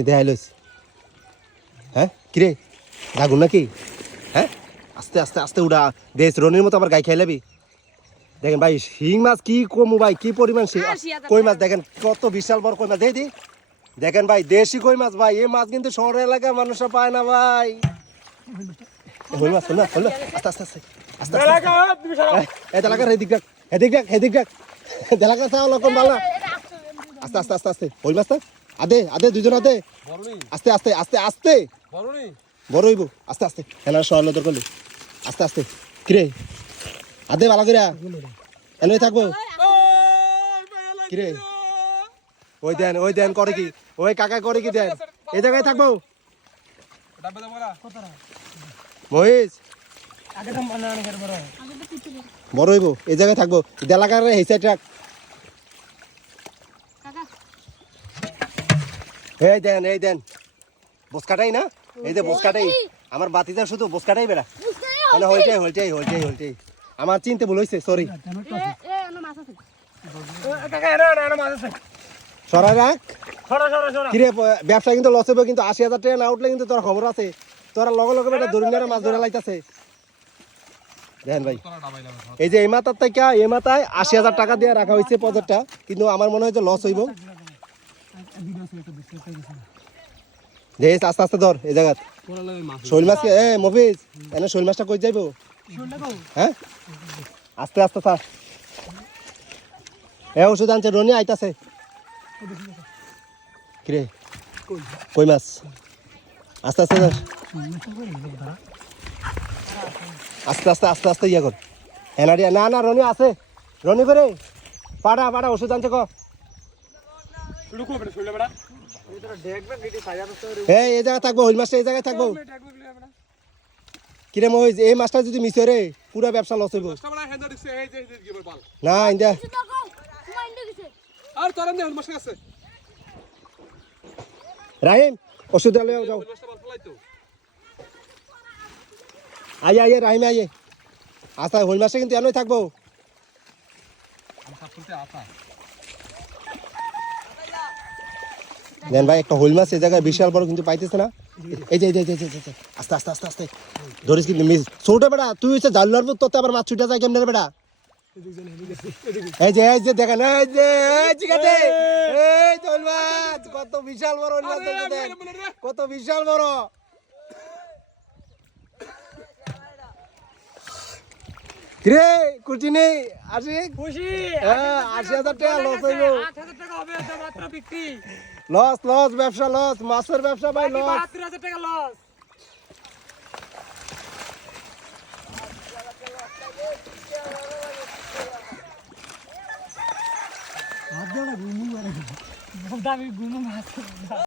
দেখাই লইস হ্যাঁ কিরে রাগুন নাকি? হ্যাঁ আস্তে আস্তে আস্তে উড়া দেশ রনির মতো আবার গাই খাইলাবি দেখেন ভাই শিং মাছ কি কমু ভাই কি পরিমাণ কই মাছ দেখেন কত বিশাল বড় কই মাছ। দেই দি। দেখেন ভাই দেশি কই মাছ ভাই এই মাছ কিন্তু শহর এলাকার মানুষরা পায় না ভাই। হইল মাছ হইল মাছ আস্তে আস্তে আস্তে। আস্তে আস্তে এই দেলাকার হেদিক রাখ হেদিক রাখ হেদিক রাখ লকম বালা আস্তে আস্তে আস্তে আস্তে। হইল মাছ আদে আদে দুজন আদে। আস্তে আস্তে আস্তে আস্তে। বড় হইব আস্তে আস্তে। নজর করলি আস্তে আস্তে। কিরে? আদে ভালো করে এনে থাকব? কিরে? ওই দেন ওই দেন করে কি? ওই কাকা করে কি দেন? এই জায়গায় থাকব? মহিষ। বড় হইব এই জায়গায় থাকব। দেলাকার এই সাইড এই দেন এই দেন। বসকাটাই না? এই যে বসকাটাই। আমার বাতিটা শুধু বসকাটাই বেড়া। মানে হইটাই হইটাই হইটাই হইটাই আমার চিনতে ভুল হয়েছে সরি সরাই রাখ কিরে ব্যবসা কিন্তু লস হবে কিন্তু আশি হাজার টাকা না উঠলে কিন্তু তোর খবর আছে। তোরা লগে লগে বেটা দরিনারে মাছ ধরে লাইতাছে। দেখেন ভাই। এই যে এই মাথার থেকে এই মাথায় আশি হাজার টাকা দিয়ে রাখা হয়েছে পজেটটা কিন্তু আমার মনে হয় যে লস হইব। আস্তে আস্তে ধর এই জায়গাত। শৈল মাছ এ, মফিজ, এনে শৈল মাছটা কই যাইব? হ্যাঁ? আস্তে আস্তে থাক। এ, ওষুধ আনছে, রনি আইতাছে। কিরে? কই মাছ? আস্তে আস্তে ধর। আস্তে আস্তে আস্তে আস্তে ইয়া কর। এনারিয়া না না, রনি আছে। রনি করে, পাড়া পাড়া, ওষুধ আনছে, ক। এই এই জায়গায় থাকব হইল মাছটা এই জায়গায় থাকব। কিরে মহিজ এই মাছটা যদি মিস রে পুরা ব্যবসা লস হইব। না ইন্দা। আর তোর এমনি হলমাস আছে? রাহিম ওষুধ আলে যাও। আইয়ে আইয়ে রাহিম আইয়ে। আচ্ছা হইল মাছটা কিন্তু এনই থাকব। আতা দেন ভাই একটা হোল মাছ এই জায়গায় বিশাল বড় কিন্তু পাইতেছে না এই যে এই যে আস্তে আস্তে আস্তে আস্তে ধরিস কিন্তু মিস ছোট বেড়া তুই হচ্ছে জাল্লার পর তোতে আবার মাছ ছুটে যায় কেমনে বেড়া এই যে এই যে দেখেন এই যে এই মাছ কত বিশাল বড় কত বিশাল বড় কুটি নেই? আসি? খুশি? হ্যাঁ আশি হাজার টাকা লস হইব। লস লস ব্যবসা লস মাছের ব্যবসা ভাই লস বাহাত্তর হাজার টাকা লস দামি গুমু মাছ।